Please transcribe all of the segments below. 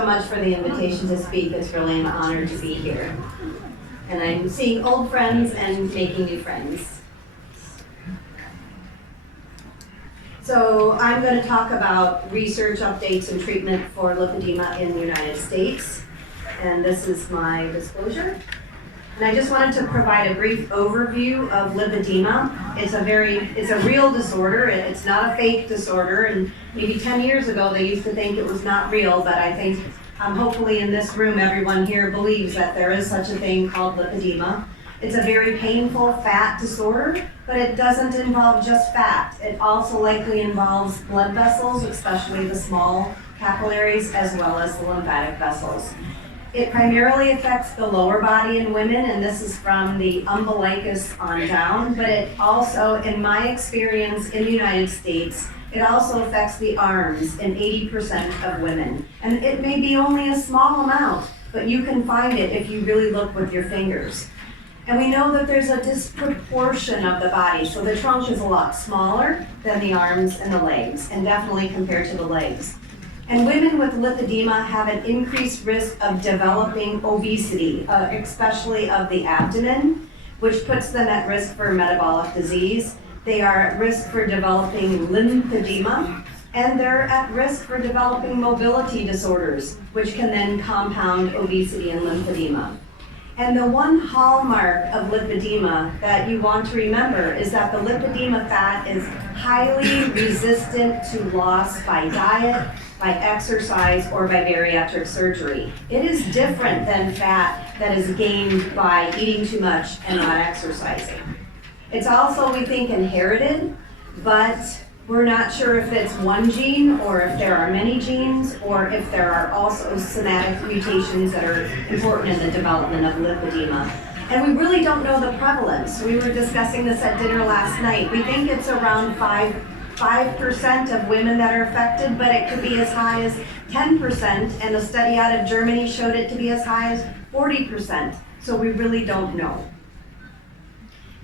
so much for the invitation to speak. It's really an honor to be here. And I'm seeing old friends and making new friends. So I'm going to talk about research updates and treatment for lymphedema in the United States. And this is my disclosure. And I just wanted to provide a brief overview of lymphedema. It's a real disorder. It's not a fake disorder. And maybe 10 years ago they used to think it was not real, but I think hopefully in this room everyone here believes that there is such a thing called lymphedema. It's a very painful fat disorder, but it doesn't involve just fat. It also likely involves blood vessels, especially the small capillaries, as well as the lymphatic vessels. It primarily affects the lower body in women, and this is from the umbilicus on down, but it also, in my experience in the United States, it also affects the arms in 80% of women. And it may be only a small amount, but you can find it if you really look with your fingers. And we know that there's a disproportion of the body, so the trunk is a lot smaller than the arms and the legs, and definitely compared to the legs. And women with lymphedema have an increased risk of developing obesity, especially of the abdomen, which puts them at risk for metabolic disease. They are at risk for developing lymphedema, and they're at risk for developing mobility disorders, which can then compound obesity and lymphedema. And the one hallmark of lymphedema that you want to remember is that the lymphedema fat is highly resistant to loss by diet, by exercise, or by bariatric surgery. It is different than fat that is gained by eating too much and not exercising. It's also, we think, inherited, but we're not sure if it's one gene or if there are many genes or if there are also somatic mutations that are important in the development of lymphedema. And we really don't know the prevalence. We were discussing this at dinner last night. We think it's around 5% of women that are affected, but it could be as high as 10%, and a study out of Germany showed it to be as high as 40%. So we really don't know.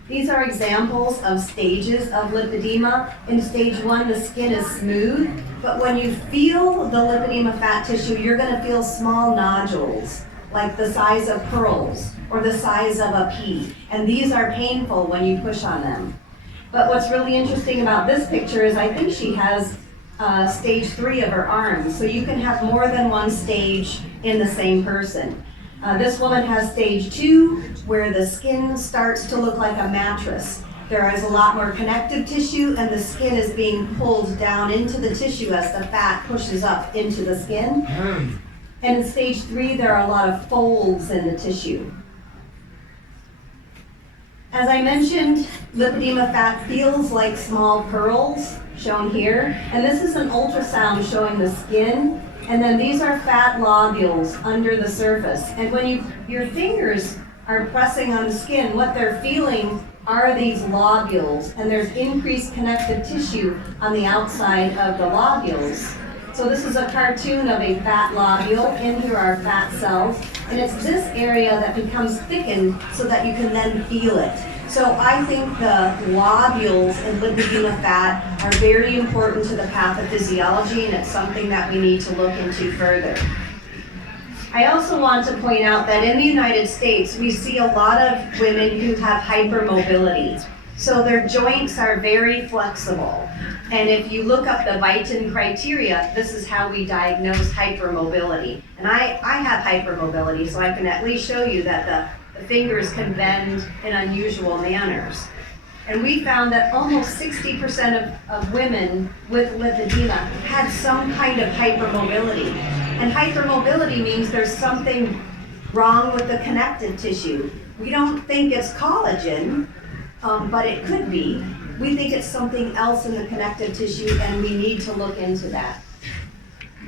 These are examples of stages of lymphedema. In stage 1, the skin is smooth, but when you feel the lymphedema fat tissue, you're going to feel small nodules, like the size of pearls or the size of a pea. And these are painful when you push on them. But what's really interesting about this picture is I think she has stage 3 of her arms. So you can have more than one stage in the same person. This woman has stage 2, where the skin starts to look like a mattress. There is a lot more connective tissue, and the skin is being pulled down into the tissue as the fat pushes up into the skin. And in stage 3, there are a lot of folds in the tissue. As I mentioned, lymphedema fat feels like small pearls, shown here. And this is an ultrasound showing the skin. And then these are fat lobules under the surface. And when your fingers are pressing on the skin, what they're feeling are these lobules. And there's increased connective tissue on the outside of the lobules. So this is a cartoon of a fat lobule. In here are fat cells. And it's this area that becomes thickened so that you can then feel it. So I think the lobules in lymphedema fat are very important to the pathophysiology, and it's something that we need to look into further. I also want to point out that in the United States, we see a lot of women who have hypermobility. So their joints are very flexible. And if you look up the Vitin criteria, this is how we diagnose hypermobility. And I have hypermobility, so I can at least show you that the fingers can bend in unusual manners. And we found that almost 60% of women with lymphedema had some kind of hypermobility. And hypermobility means there's something wrong with the connective tissue. We don't think it's collagen, but it could be. We think it's something else in the connective tissue, and we need to look into that.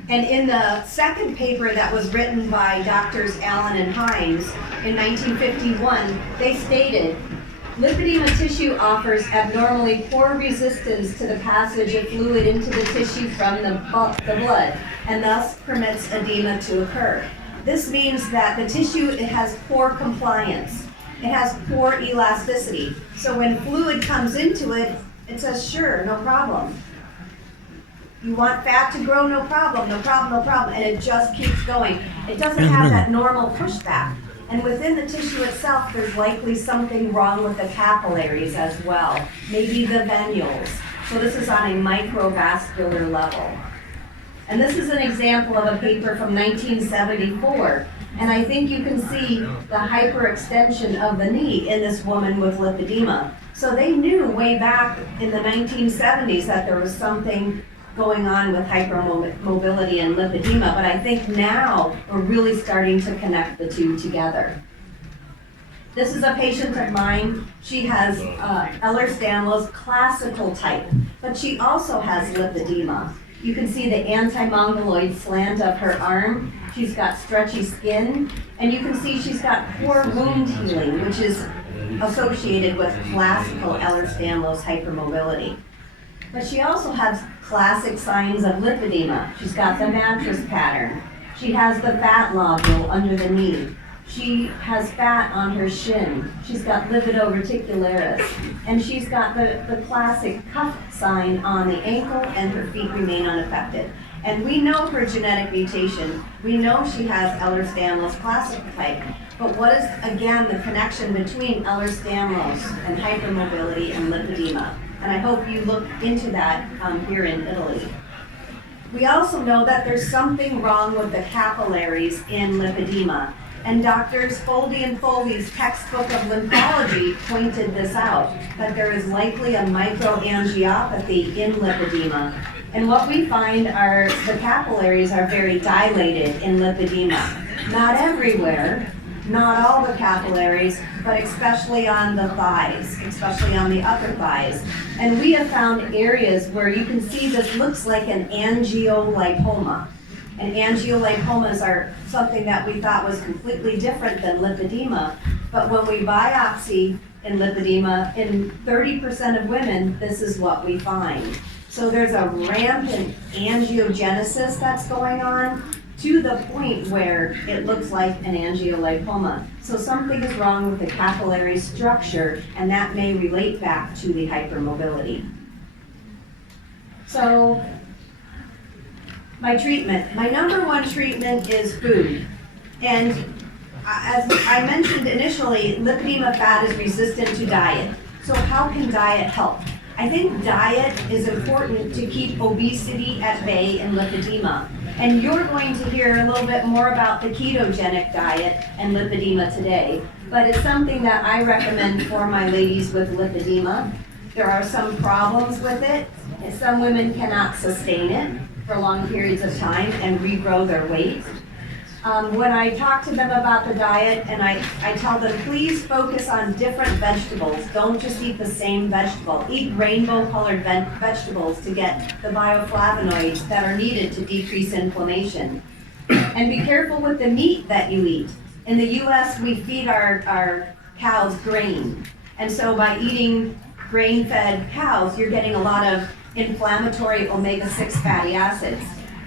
And in the second paper that was written by Drs. Allen and Hines in 1951, they stated, lymphedema tissue offers abnormally poor resistance to the passage of fluid into the tissue from the blood, and thus permits edema to occur. This means that the tissue, it has poor compliance. It has poor elasticity. So when fluid comes into it, it says, sure, no problem. You want fat to grow, no problem, no problem, no problem, and it just keeps going. It doesn't have that normal pushback. And within the tissue itself, there's likely something wrong with the capillaries as well, maybe the venules. So this is on a microvascular level. And this is an example of a paper from 1974. And I think you can see the hyperextension of the knee in this woman with lymphedema. So they knew way back in the 1970s that there was something going on with hypermobility and lymphedema, but I think now we're really starting to connect the two together. This is a patient of mine. She has Ehlers-Danlos classical type, but she also has lymphedema. You can see the anti-mongoloid slant of her arm. She's got stretchy skin, and you can see she's got poor wound healing, which is associated with classical Ehlers-Danlos hypermobility. But she also has classic signs of lymphedema. She's got the mattress pattern. She has the fat lobule under the knee. She has fat on her shin. She's got livido reticularis. And she's got the classic cuff sign on the ankle, and her feet remain unaffected. And we know her genetic mutation. We know she has Ehlers-Danlos classic type. But what is, again, the connection between Ehlers-Danlos and hypermobility and lymphedema? And I hope you look into that here in Italy. We also know that there's something wrong with the capillaries in lymphedema. And Drs. Foldy and Foley's textbook of lymphology pointed this out, that there is likely a microangiopathy in lymphedema. And what we find are the capillaries are very dilated in lymphedema. Not everywhere, not all the capillaries, but especially on the thighs, especially on the upper thighs. And we have found areas where you can see this looks like an angiolipoma. And angiolipomas are something that we thought was completely different than lymphedema. But when we biopsy in lymphedema, in 30% of women, this is what we find. So there's a rampant angiogenesis that's going on, to the point where it looks like an angiolipoma. So something is wrong with the capillary structure, and that may relate back to the hypermobility. So my treatment, my number one treatment is food. And as I mentioned initially, lymphedema fat is resistant to diet. So how can diet help? I think diet is important to keep obesity at bay in lymphedema. And you're going to hear a little bit more about the ketogenic diet and lymphedema today. But it's something that I recommend for my ladies with lymphedema. There are some problems with it, and some women cannot sustain it for long periods of time and regrow their weight. When I talk to them about the diet, and I tell them, please focus on different vegetables. Don't just eat the same vegetable. Eat rainbow-colored vegetables to get the bioflavonoids that are needed to decrease inflammation. And be careful with the meat that you eat. In the U.S., we feed our cows grain. And so by eating grain-fed cows, you're getting a lot of inflammatory omega-6 fatty acids.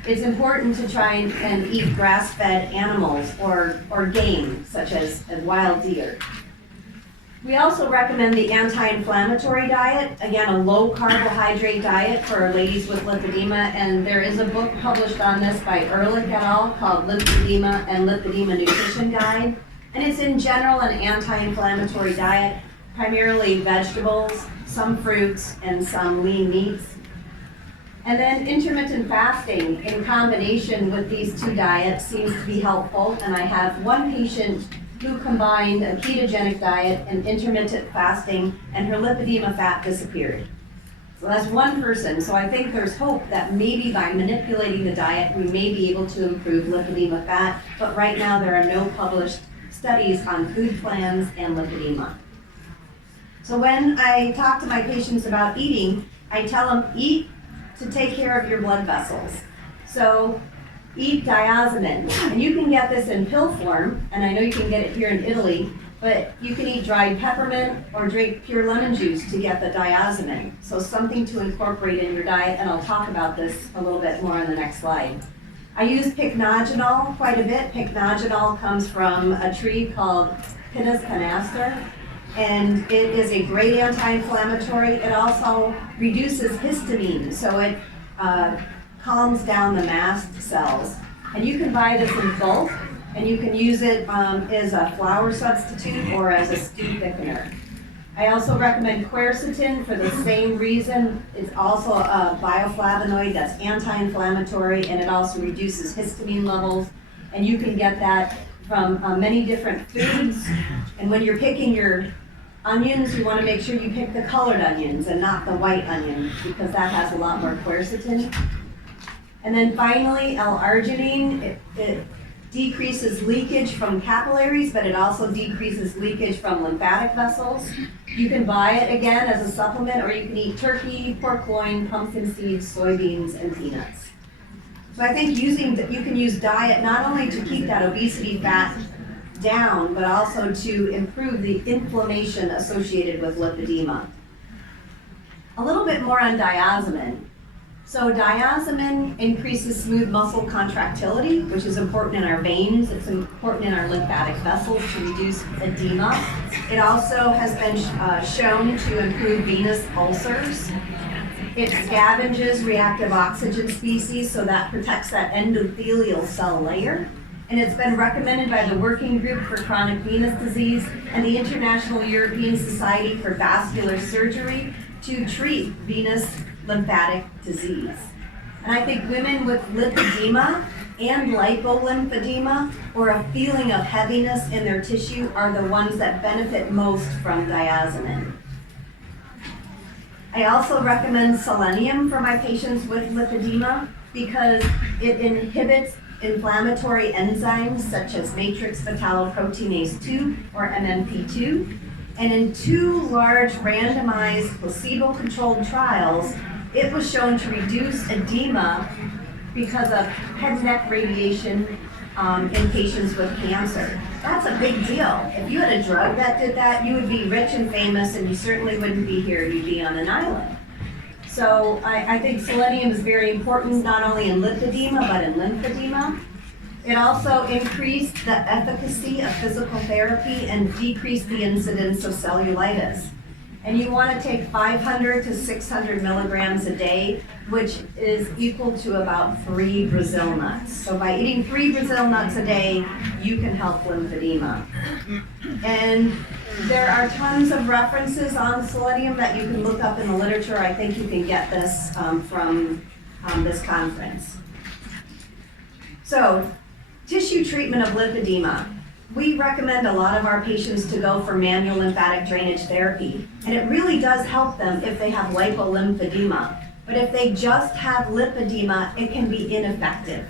It's important to try and eat grass-fed animals or game, such as wild deer. We also recommend the anti-inflammatory diet, again, a low-carbohydrate diet for our ladies with lymphedema, and there is a book published on this by Ehrlich et al. Called Lymphedema and Lymphedema Nutrition Guide, and it's in general an anti-inflammatory diet, primarily vegetables, some fruits, and some lean meats. And then intermittent fasting in combination with these two diets seems to be helpful. And I have one patient who combined a ketogenic diet and intermittent fasting, and her lymphedema fat disappeared. So that's one person. So I think there's hope that maybe by manipulating the diet, we may be able to improve lymphedema fat. But right now, there are no published studies on food plans and lymphedema. So when I talk to my patients about eating, I tell them, eat to take care of your blood vessels. So eat diazomin, and you can get this in pill form, and I know you can get it here in Italy, but you can eat dried peppermint or drink pure lemon juice to get the diazomin. So something to incorporate in your diet, and I'll talk about this a little bit more on the next slide. I use pycnogenol quite a bit. Pycnogenol comes from a tree called Pinus canaster, and it is a great anti-inflammatory. It also reduces histamine, so it calms down the mast cells. And you can buy this in bulk, and you can use it as a flour substitute or as a stew thickener. I also recommend quercetin for the same reason. It's also a bioflavonoid that's anti-inflammatory, and it also reduces histamine levels. And you can get that from many different foods. And when you're picking your onions, you want to make sure you pick the colored onions and not the white onion, because that has a lot more quercetin. And then finally, L-arginine, it decreases leakage from capillaries, but it also decreases leakage from lymphatic vessels. You can buy it again as a supplement, or you can eat turkey, pork loin, pumpkin seeds, soybeans, and peanuts. So I think you can use diet not only to keep that obesity fat down, but also to improve the inflammation associated with lymphedema. A little bit more on diazomin. So diazomin increases smooth muscle contractility, which is important in our veins. It's important in our lymphatic vessels to reduce edema. It also has been shown to improve venous ulcers. It scavenges reactive oxygen species, so that protects that endothelial cell layer. And it's been recommended by the Working Group for Chronic Venous Disease and the International European Society for Vascular Surgery to treat venous lymphatic disease. And I think women with lymphedema and lipolymphedema, or a feeling of heaviness in their tissue, are the ones that benefit most from diazomin. I also recommend selenium for my patients with lymphedema because it inhibits inflammatory enzymes such as matrix metalloproteinase 2 or MMP2. And in 2 large randomized placebo-controlled trials, it was shown to reduce edema because of head and neck radiation in patients with cancer. That's a big deal. If you had a drug that did that, you would be rich and famous, and you certainly wouldn't be here, you'd be on an island. So I think selenium is very important, not only in lymphedema, but in lymphedema. It also increased the efficacy of physical therapy and decreased the incidence of cellulitis. And you want to take 500 to 600 milligrams a day, which is equal to about 3 Brazil nuts. So by eating 3 Brazil nuts a day, you can help lymphedema. And there are tons of references on selenium that you can look up in the literature. I think you can get this from this conference. So, tissue treatment of lymphedema. We recommend a lot of our patients to go for manual lymphatic drainage therapy. And it really does help them if they have lipolymphedema. But if they just have lymphedema, it can be ineffective.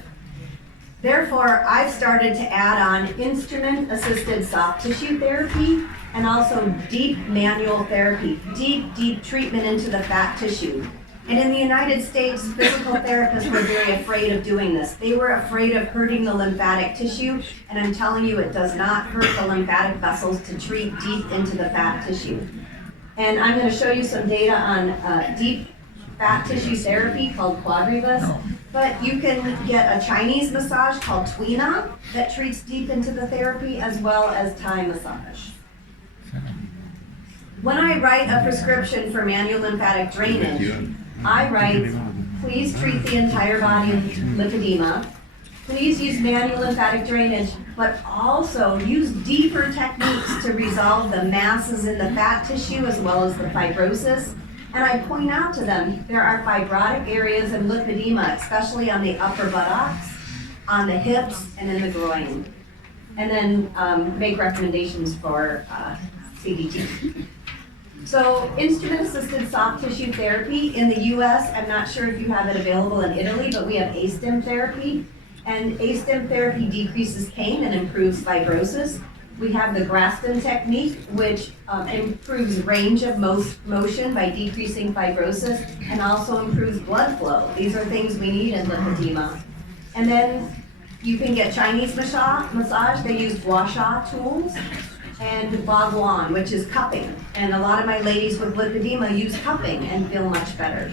Therefore, I've started to add on instrument-assisted soft tissue therapy and also deep manual therapy, deep treatment into the fat tissue. And in the United States, physical therapists were very afraid of doing this. They were afraid of hurting the lymphatic tissue, and I'm telling you, it does not hurt the lymphatic vessels to treat deep into the fat tissue. And I'm going to show you some data on deep fat tissue therapy called quadrivus, but you can get a Chinese massage called Tuina that treats deep into the therapy, as well as Thai massage. When I write a prescription for manual lymphatic drainage, I write, please treat the entire body of lymphedema, please use manual lymphatic drainage, but also use deeper techniques to resolve the masses in the fat tissue as well as the fibrosis. And I point out to them, there are fibrotic areas in lymphedema, especially on the upper buttocks, on the hips, and in the groin. And then make recommendations for CDT. So instrument-assisted soft tissue therapy in the US, I'm not sure if you have it available in Italy, but we have A-stim therapy. And A-stim therapy decreases pain and improves fibrosis. We have the Graston technique, which improves range of motion by decreasing fibrosis and also improves blood flow. These are things we need in lymphedema. And then you can get Chinese massage. They use gua sha tools. And Baguan, which is cupping. And a lot of my ladies with lymphedema use cupping and feel much better.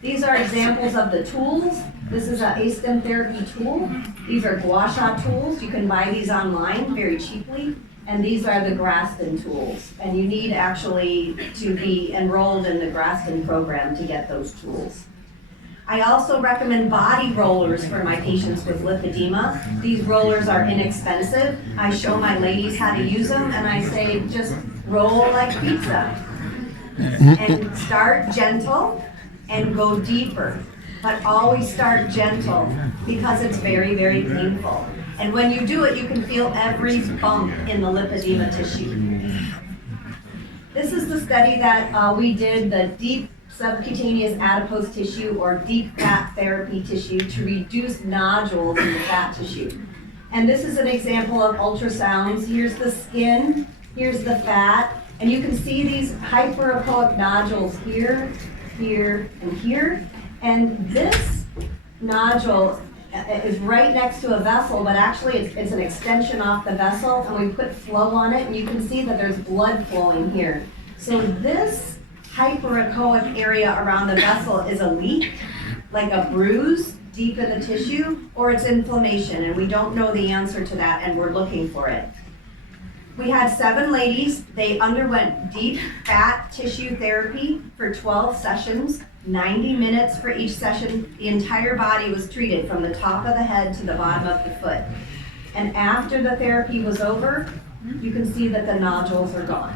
These are examples of the tools. This is an A-stim therapy tool. These are gua sha tools. You can buy these online very cheaply. And these are the Graston tools. And you need actually to be enrolled in the Graston program to get those tools. I also recommend body rollers for my patients with lymphedema. These rollers are inexpensive. I show my ladies how to use them, and I say, just roll like pizza. And start gentle and go deeper. But always start gentle because it's very, very painful. And when you do it, you can feel every bump in the lymphedema tissue. This is the study that we did, the deep subcutaneous adipose tissue or deep fat therapy tissue to reduce nodules in the fat tissue. And this is an example of ultrasounds. Here's the skin, here's the fat, and you can see these hyperechoic nodules here, here, and here. And this nodule is right next to a vessel, but actually it's an extension off the vessel, and we put flow on it, and you can see that there's blood flowing here. So this hyperechoic area around the vessel is a leak, like a bruise deep in the tissue, or it's inflammation, and we don't know the answer to that, and we're looking for it. We had 7 ladies. They underwent deep fat tissue therapy for 12 sessions, 90 minutes for each session. The entire body was treated from the top of the head to the bottom of the foot. And after the therapy was over, you can see that the nodules are gone.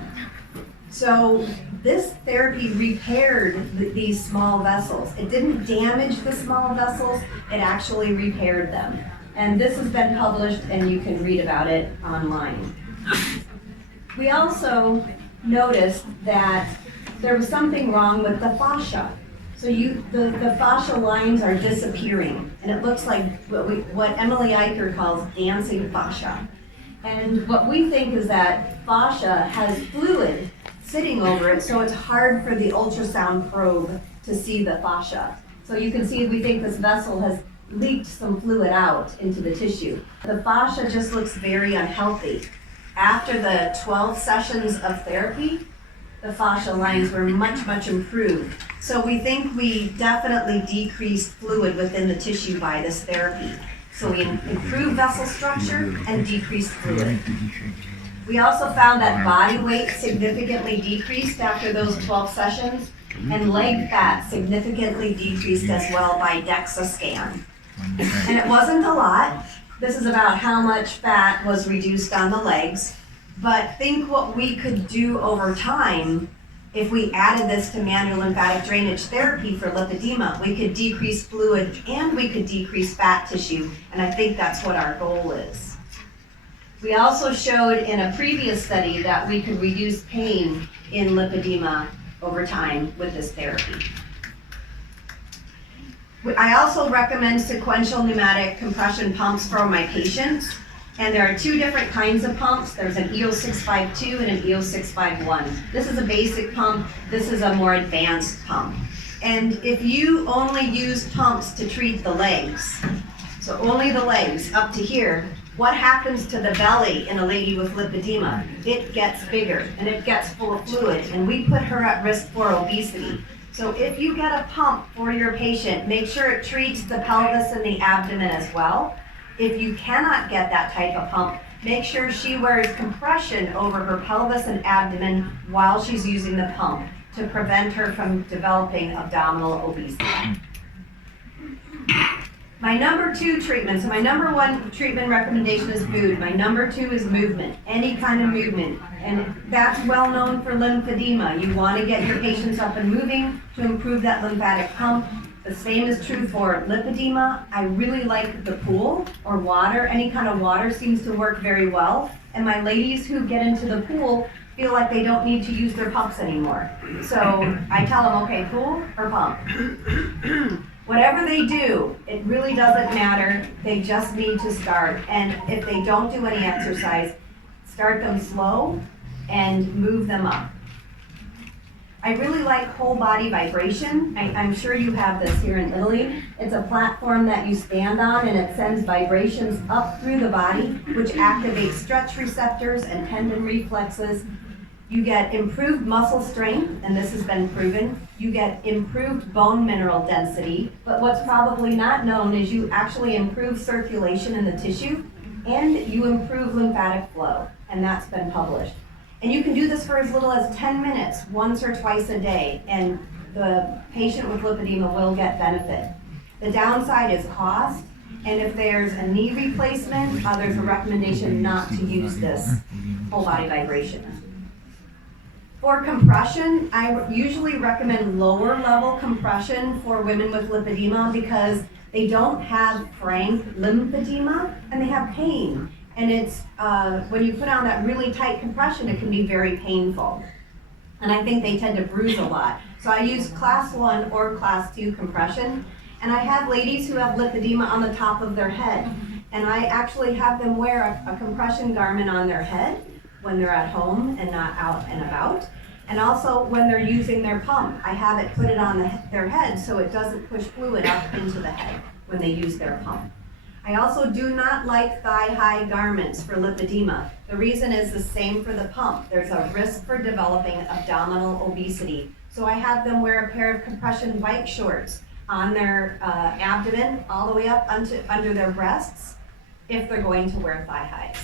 So this therapy repaired these small vessels. It didn't damage the small vessels, it actually repaired them. And this has been published, and you can read about it online. We also noticed that there was something wrong with the fascia. So the fascia lines are disappearing, and it looks like what Emily Eicher calls dancing fascia. And what we think is that fascia has fluid sitting over it, so it's hard for the ultrasound probe to see the fascia. So you can see, we think this vessel has leaked some fluid out into the tissue. The fascia just looks very unhealthy. After the 12 sessions of therapy, the fascia lines were much, much improved. So we think we definitely decreased fluid within the tissue by this therapy. So we improved vessel structure and decreased fluid. We also found that body weight significantly decreased after those 12 sessions, and leg fat significantly decreased as well by DEXA scan. And it wasn't a lot. This is about how much fat was reduced on the legs. But think what we could do over time if we added this to manual lymphatic drainage therapy for lymphedema. We could decrease fluid and we could decrease fat tissue, and I think that's what our goal is. We also showed in a previous study that we could reduce pain in lymphedema over time with this therapy. I also recommend sequential pneumatic compression pumps for my patients. And there are 2 different kinds of pumps. There's an EO652 and an EO651. This is a basic pump. This is a more advanced pump. And if you only use pumps to treat the legs, so only the legs up to here, what happens to the belly in a lady with lymphedema? It gets bigger and it gets full of fluid, and we put her at risk for obesity. So if you get a pump for your patient, make sure it treats the pelvis and the abdomen as well. If you cannot get that type of pump, make sure she wears compression over her pelvis and abdomen while she's using the pump to prevent her from developing abdominal obesity. My number 2 treatment, so my number 1 treatment recommendation is food. My number 2 is movement, any kind of movement. And that's well known for lymphedema. You want to get your patients up and moving to improve that lymphatic pump. The same is true for lymphedema. I really like the pool or water. Any kind of water seems to work very well. And my ladies who get into the pool feel like they don't need to use their pumps anymore. So I tell them, okay, pool or pump? Whatever they do, it really doesn't matter. They just need to start. And if they don't do any exercise, start them slow and move them up. I really like whole body vibration. I'm sure you have this here in Italy. It's a platform that you stand on, and it sends vibrations up through the body, which activates stretch receptors and tendon reflexes. You get improved muscle strength, and this has been proven. You get improved bone mineral density, but what's probably not known is you actually improve circulation in the tissue, and you improve lymphatic flow, and that's been published. And you can do this for as little as 10 minutes, once or twice a day, and the patient with lymphedema will get benefit. The downside is cost, and if there's a knee replacement, there's a recommendation not to use this whole body vibration. For compression, I usually recommend lower level compression for women with lipedema because they don't have frank lymphedema and they have pain. And it's, when you put on that really tight compression, it can be very painful. And I think they tend to bruise a lot. So I use class 1 or class 2 compression. And I have ladies who have lipedema on the top of their head. And I actually have them wear a compression garment on their head when they're at home and not out and about. And also when they're using their pump, I have it put it on their head so it doesn't push fluid up into the head when they use their pump. I also do not like thigh-high garments for lipedema. The reason is the same for the pump. There's a risk for developing abdominal obesity. So I have them wear a pair of compression bike shorts on their abdomen all the way up under their breasts if they're going to wear thigh highs.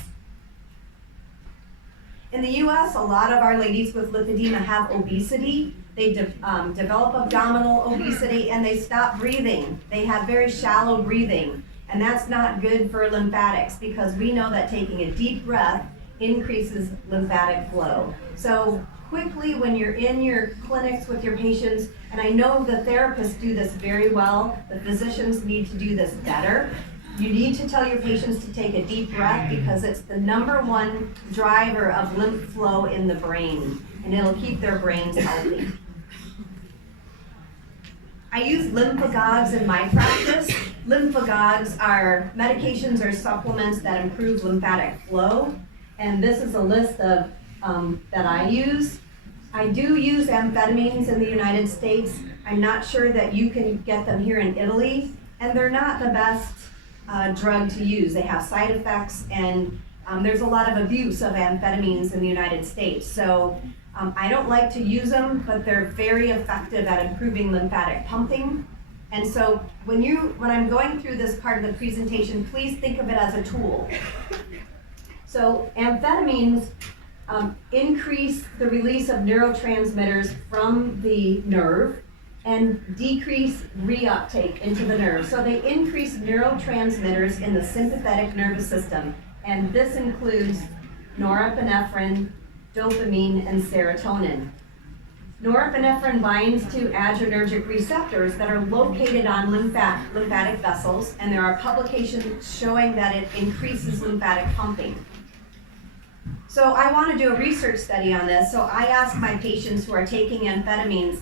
In the US, a lot of our ladies with lipedema have obesity. They develop abdominal obesity and they stop breathing. They have very shallow breathing, and that's not good for lymphatics because we know that taking a deep breath increases lymphatic flow. So quickly when you're in your clinics with your patients, and I know the therapists do this very well, the physicians need to do this better. You need to tell your patients to take a deep breath because it's the #1 driver of lymph flow in the brain, and it'll keep their brains healthy. I use lymphagogues in my practice. Lymphagogues are medications or supplements that improve lymphatic flow, and this is a list of that I use. I do use amphetamines in the United States. I'm not sure that you can get them here in Italy, and they're not the best drug to use. They have side effects, and there's a lot of abuse of amphetamines in the United States. So I don't like to use them, but they're very effective at improving lymphatic pumping. And so when I'm going through this part of the presentation, please think of it as a tool. So amphetamines increase the release of neurotransmitters from the nerve and decrease reuptake into the nerve. So they increase neurotransmitters in the sympathetic nervous system, and this includes norepinephrine, dopamine, and serotonin. Norepinephrine binds to adrenergic receptors that are located on lymphatic vessels, and there are publications showing that it increases lymphatic pumping. So I want to do a research study on this. So I asked my patients who are taking amphetamines,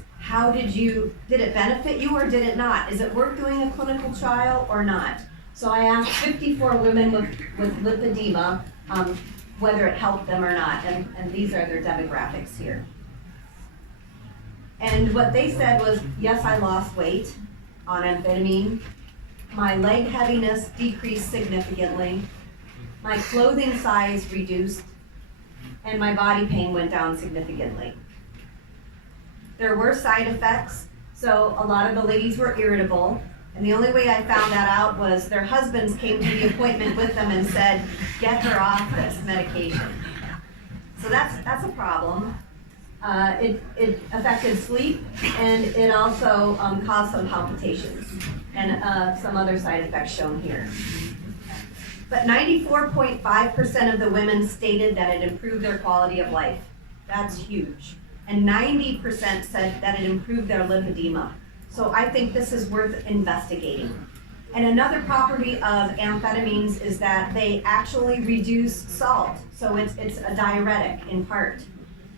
did it benefit you or did it not? Is it worth doing a clinical trial or not? So I asked 54 women with lipedema whether it helped them or not, and these are their demographics here. And what they said was, yes, I lost weight on amphetamine. My leg heaviness decreased significantly. My clothing size reduced, and my body pain went down significantly. There were side effects, so a lot of the ladies were irritable, and the only way I found that out was their husbands came to the appointment with them and said, get her off this medication. So that's a problem. It affected sleep, and it also caused some palpitations and some other side effects shown here. But 94.5% of the women stated that it improved their quality of life. That's huge. And 90% said that it improved their lymphedema. So I think this is worth investigating. And another property of amphetamines is that they actually reduce salt. So it's a diuretic in part.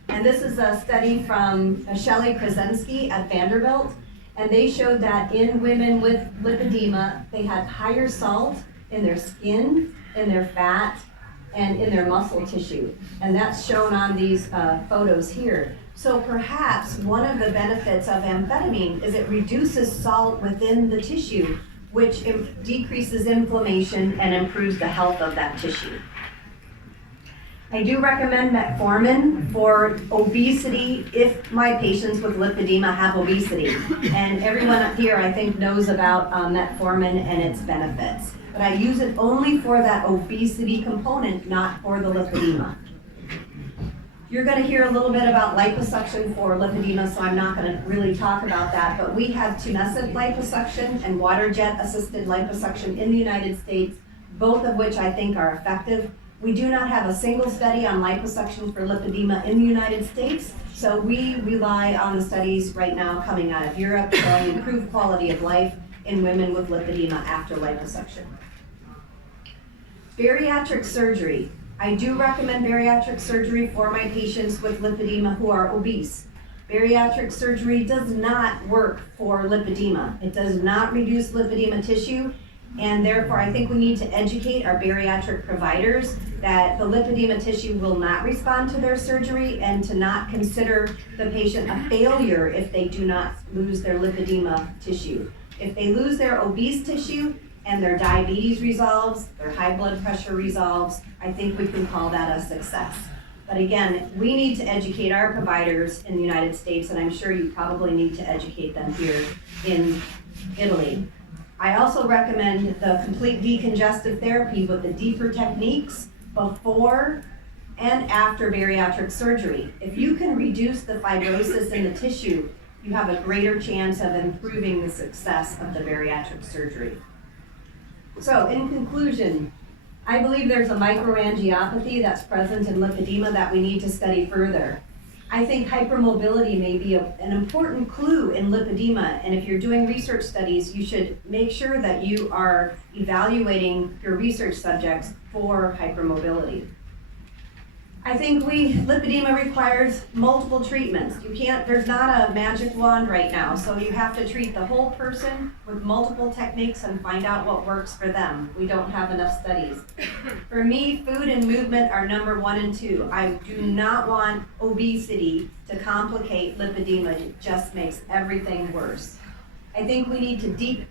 And this is a study from Shelley Krasinski at Vanderbilt. And they showed that in women with lipedema, they had higher salt in their skin, in their fat, and in their muscle tissue. And that's shown on these photos here. So perhaps one of the benefits of amphetamine is it reduces salt within the tissue, which decreases inflammation and improves the health of that tissue. I do recommend metformin for obesity if my patients with lipedema have obesity. And everyone up here, I think, knows about metformin and its benefits. But I use it only for that obesity component, not for the lipedema. You're going to hear a little bit about liposuction for lipedema, so I'm not going to really talk about that, but we have tumescent liposuction and water jet assisted liposuction in the United States, both of which I think are effective. We do not have a single study on liposuction for lipedema in the United States, so we rely on the studies right now coming out of Europe showing improved quality of life in women with lipedema after liposuction. Bariatric surgery. I do recommend bariatric surgery for my patients with lipedema who are obese. Bariatric surgery does not work for lipedema. It does not reduce lipedema tissue, and therefore I think we need to educate our bariatric providers that the lipedema tissue will not respond to their surgery and to not consider the patient a failure if they do not lose their lipedema tissue. If they lose their obese tissue and their diabetes resolves, their high blood pressure resolves, I think we can call that a success. But again, we need to educate our providers in the United States, and I'm sure you probably need to educate them here in Italy. I also recommend the complete decongestive therapy with the deeper techniques before and after bariatric surgery. If you can reduce the fibrosis in the tissue, you have a greater chance of improving the success of the bariatric surgery. So in conclusion, I believe there's a microangiopathy that's present in lipedema that we need to study further. I think hypermobility may be an important clue in lipedema, and if you're doing research studies, you should make sure that you are evaluating your research subjects for hypermobility. I think lipedema requires multiple treatments. There's not a magic wand right now, so you have to treat the whole person with multiple techniques and find out what works for them. We don't have enough studies. For me, food and movement are number 1 and 2. I do not want obesity to complicate lipedema. It just makes everything worse. I think we need to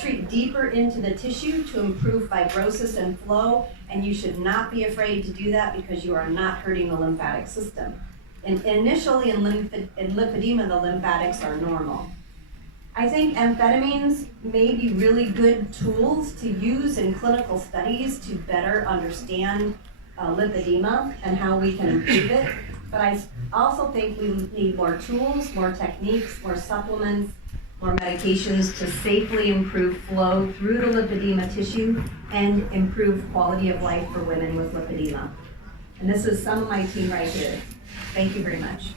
treat deeper into the tissue to improve fibrosis and flow, and you should not be afraid to do that because you are not hurting the lymphatic system. And initially in lipedema, the lymphatics are normal. I think amphetamines may be really good tools to use in clinical studies to better understand lipedema and how we can improve it, but I also think we need more tools, more techniques, more supplements, more medications to safely improve flow through the lipedema tissue and improve quality of life for women with lipedema. And this is some of my team right here. Thank you very much.